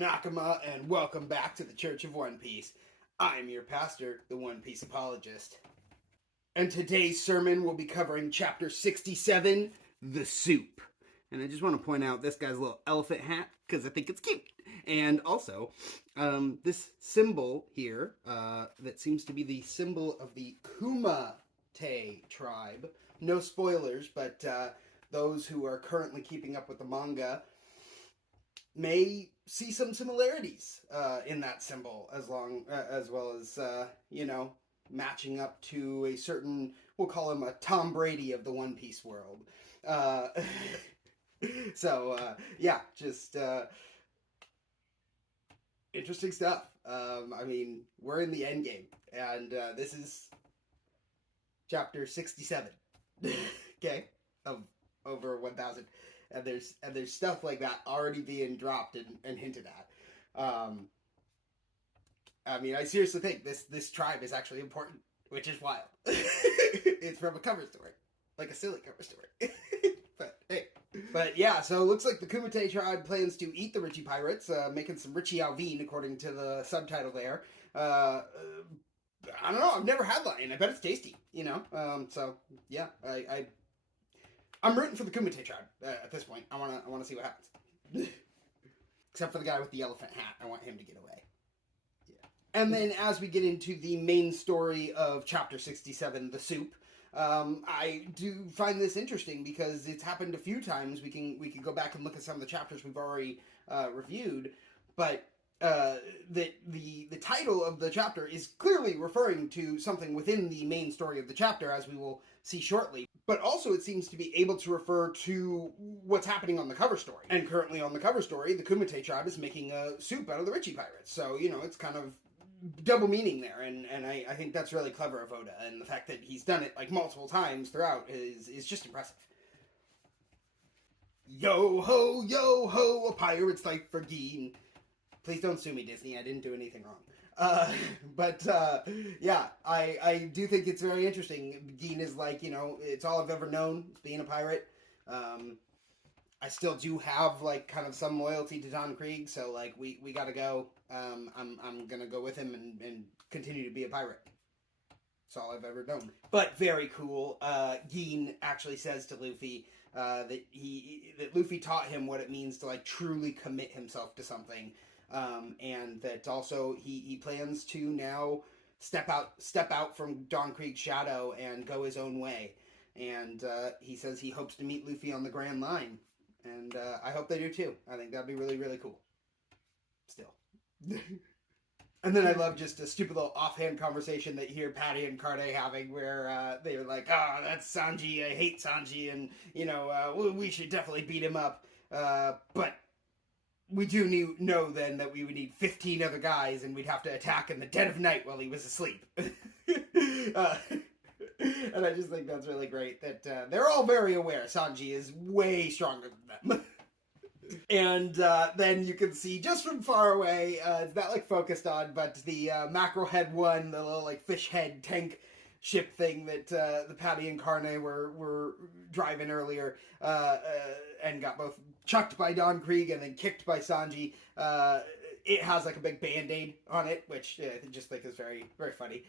Nakama, and welcome back to the Church of One Piece. I'm your pastor, the One Piece apologist. And today's sermon will be covering chapter 67, The Soup. And I just want to point out this guy's little elephant hat, because I think it's cute. And also, this symbol here, that seems to be the symbol of the Kumite tribe. No spoilers, but those who are currently keeping up with the manga may see some similarities in that symbol, as well as matching up to a certain, we'll call him a Tom Brady of the One Piece world. Just interesting stuff. We're in the end game, and this is chapter 67. Okay, of over 1,000. And there's stuff like that already being dropped and hinted at. I seriously think this tribe is actually important, which is wild. It's from a cover story, like a silly cover story. But hey, so it looks like the Kumite tribe plans to eat the Richie pirates, making some Richie Alvin according to the subtitle there. I don't know. I've never had lion. I bet it's tasty. I'm rooting for the Kumite tribe at this point. I wanna see what happens. Except for the guy with the elephant hat. I want him to get away. Yeah. And then as we get into the main story of chapter 67, The Soup, I do find this interesting because it's happened a few times. We can go back and look at some of the chapters we've already reviewed, but the title of the chapter is clearly referring to something within the main story of the chapter, as we will see shortly. But also it seems to be able to refer to what's happening on the cover story. And currently on the cover story, the Kumite tribe is making a soup out of the Richie pirates. So, it's kind of double meaning there. And I think that's really clever of Oda. And the fact that he's done it like multiple times throughout is just impressive. Yo ho, a pirate's life for Gin. Please don't sue me, Disney. I didn't do anything wrong. I do think it's very interesting. Gin is like, it's all I've ever known, being a pirate. I still do have like kind of some loyalty to Don Krieg, so like we gotta go. I'm gonna go with him and continue to be a pirate. That's all I've ever known. But very cool. Gin actually says to Luffy that Luffy taught him what it means to like truly commit himself to something. And that also he plans to now step out from Don Krieg's shadow and go his own way. And he says he hopes to meet Luffy on the Grand Line. And I hope they do too. I think that'd be really, really cool. Still. And then I love just a stupid little offhand conversation that you hear Patty and Carde having where they're like, oh, that's Sanji, I hate Sanji, and, we should definitely beat him up. But we do know then that we would need 15 other guys and we'd have to attack in the dead of night while he was asleep. And I just think that's really great that they're all very aware Sanji is way stronger than them. And then you can see just from far away, it's not like focused on, but the mackerel head one, the little like fish head tank ship thing that the Patty and Carne were driving earlier, and got both chucked by Don Krieg and then kicked by Sanji. It has like a big band-aid on it, which I just think is very, very funny.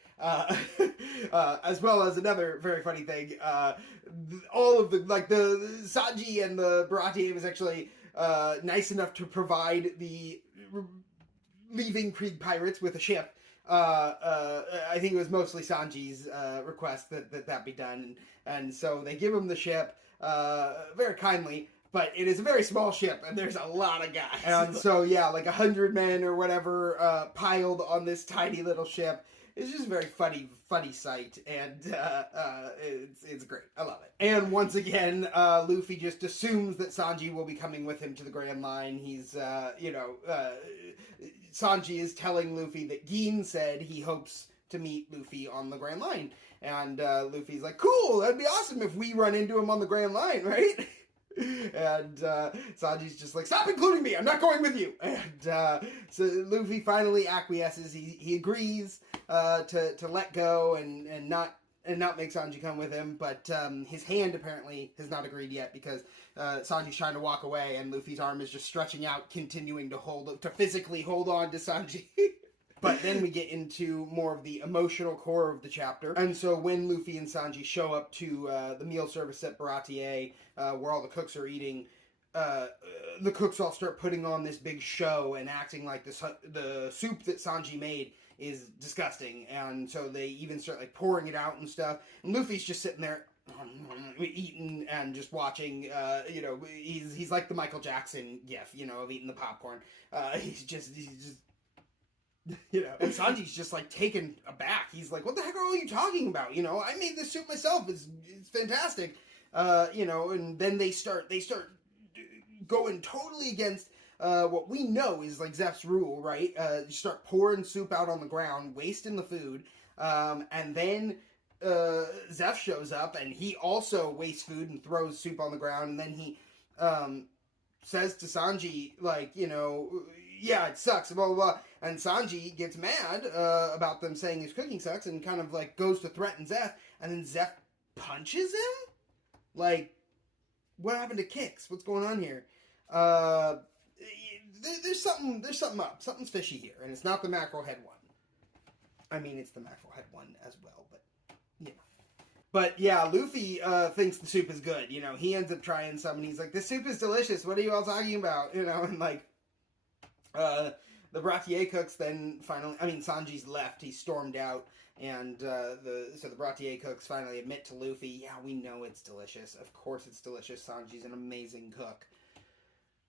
As well as another very funny thing, all of the Sanji and the Baratie was actually nice enough to provide the leaving Krieg pirates with a ship. I think it was mostly Sanji's request that be done, and so they give him the ship very kindly, but it is a very small ship, and there's a lot of guys. And so, like 100 men or whatever piled on this tiny little ship. It's just a very funny sight, and it's great. I love it. And once again, Luffy just assumes that Sanji will be coming with him to the Grand Line. He's, Sanji is telling Luffy that Gin said he hopes to meet Luffy on the Grand Line. And Luffy's like, cool, that'd be awesome if we run into him on the Grand Line, right? And Sanji's just like, stop including me, I'm not going with you. And so Luffy finally acquiesces. He agrees to let go and not and not make Sanji come with him, but his hand apparently has not agreed yet because Sanji's trying to walk away, and Luffy's arm is just stretching out, continuing to physically hold on to Sanji. But then we get into more of the emotional core of the chapter, and so when Luffy and Sanji show up to the meal service at Baratie, where all the cooks are eating, the cooks all start putting on this big show and acting like the soup that Sanji made is disgusting, and so they even start like pouring it out and stuff. And Luffy's just sitting there eating and just watching. He's like the Michael Jackson gif, of eating the popcorn. He's just. And Sanji's just like taken aback. He's like, "What the heck are all you talking about? I made this soup myself. It's fantastic." And then they start going totally against what we know is like Zeph's rule, right? You start pouring soup out on the ground, wasting the food, and then Zeph shows up and he also wastes food and throws soup on the ground, and then he says to Sanji, like, yeah, it sucks, blah, blah, blah. And Sanji gets mad about them saying his cooking sucks and kind of like goes to threaten Zeph, and then Zeph punches him? Like, what happened to kicks? What's going on here? There's something up. Something's fishy here, and it's not the mackerel head one. I mean, it's the mackerel head one as well, but yeah. But yeah, Luffy thinks the soup is good. He ends up trying some, and he's like, "This soup is delicious. What are you all talking about?" And like, the Baratie cooks then finally. I mean, Sanji's left. He stormed out. And the Baratie cooks finally admit to Luffy, "Yeah, we know it's delicious. Of course it's delicious. Sanji's an amazing cook.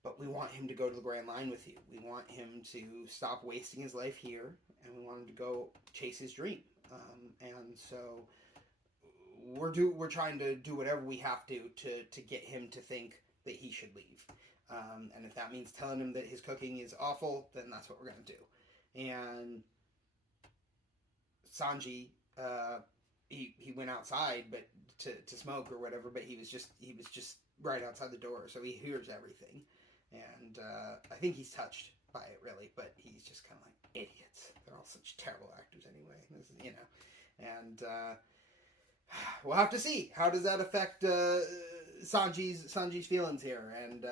But we want him to go to the Grand Line with you. We want him to stop wasting his life here, and we want him to go chase his dream. And so we're trying to do whatever we have to get him to think that he should leave. And if that means telling him that his cooking is awful, then that's what we're going to do." And Sanji, he went outside, but to smoke or whatever. But he was just right outside the door, so he hears everything, and I think he's touched by it really. But he's just kind of like, idiots. They're all such terrible actors anyway. This is, and we'll have to see how does that affect Sanji's feelings here, and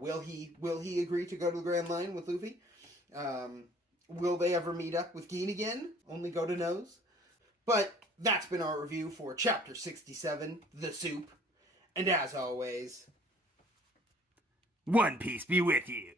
will he agree to go to the Grand Line with Luffy? Will they ever meet up with Geen again? Only Goda knows. But that's been our review for Chapter 67, The Soup. And as always, One Piece be with you.